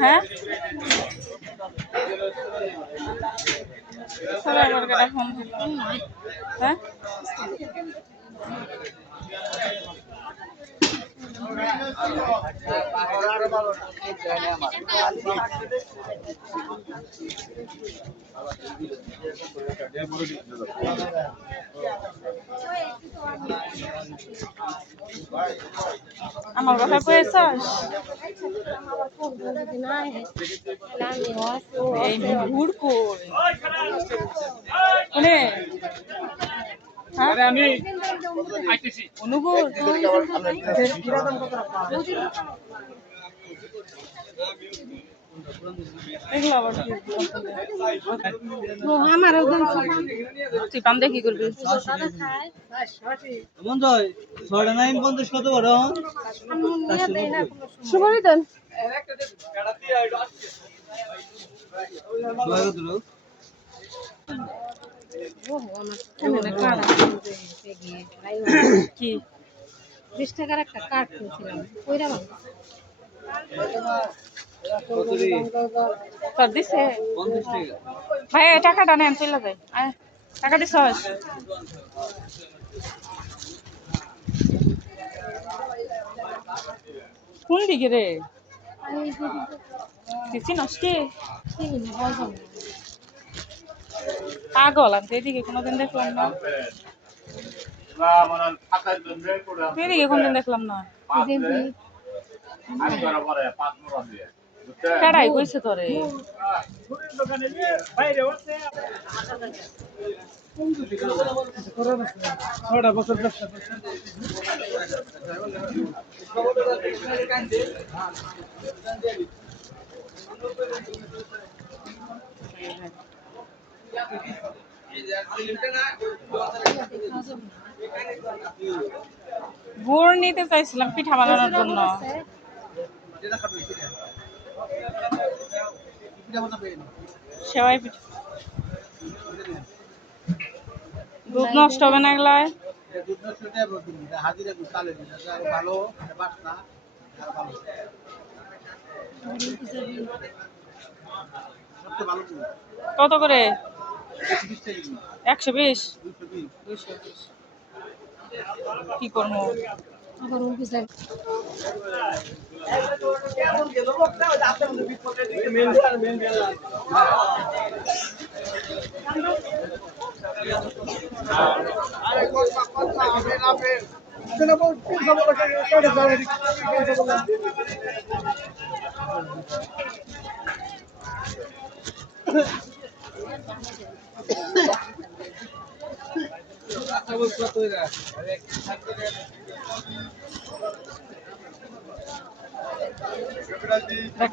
হ্যাঁ সবাই আবার কেটা ফোন হ্যাঁ আমার কথা কয়েছস এই ঘুর কই কোনে আমি আইতেছি অনুগুল আমার তুই পান দিয়ে কি করবি কত বড় শুভরি দেন কি 20 টাকার একটা কার্ড কিনছিলাম কইরা বাবা দিছে 50 টাকা ভাই টাকাটা নেন চলে যায় টাকা দিছস কোন দিকে রে দিছি নষ্টি পাগল আমি এদিকে কোনোদিন দেখলাম না এদিকে কোনদিন দেখলাম না কেডাই কইছে তোরে গুড় নিতে চাইছিলাম পিঠা বানানোর জন্য সেওয়াই পিঠা দুধ নষ্ট হবে না এগুলায় কত করে 120 220 কি করবো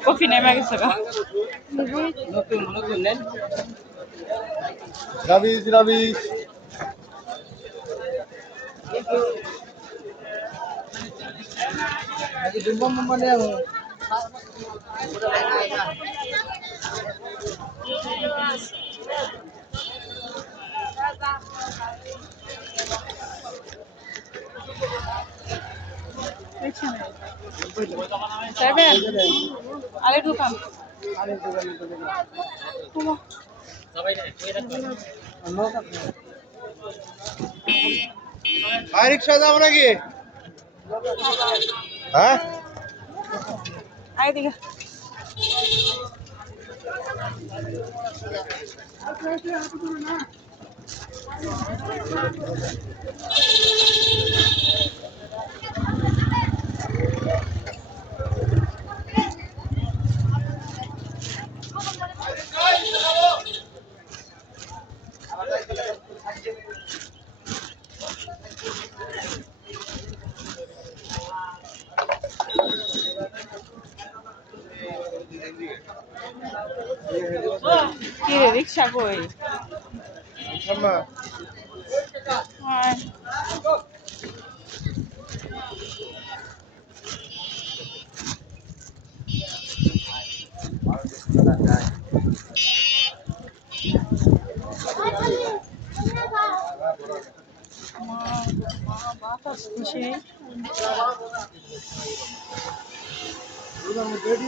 কফি নেমে গেছে রাবিশ আরে দোকান রিক্সা যাবো নাকি হ্যাঁ আয় দিকে কি রিক্সা কই বাতাস খুশি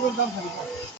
বলতাম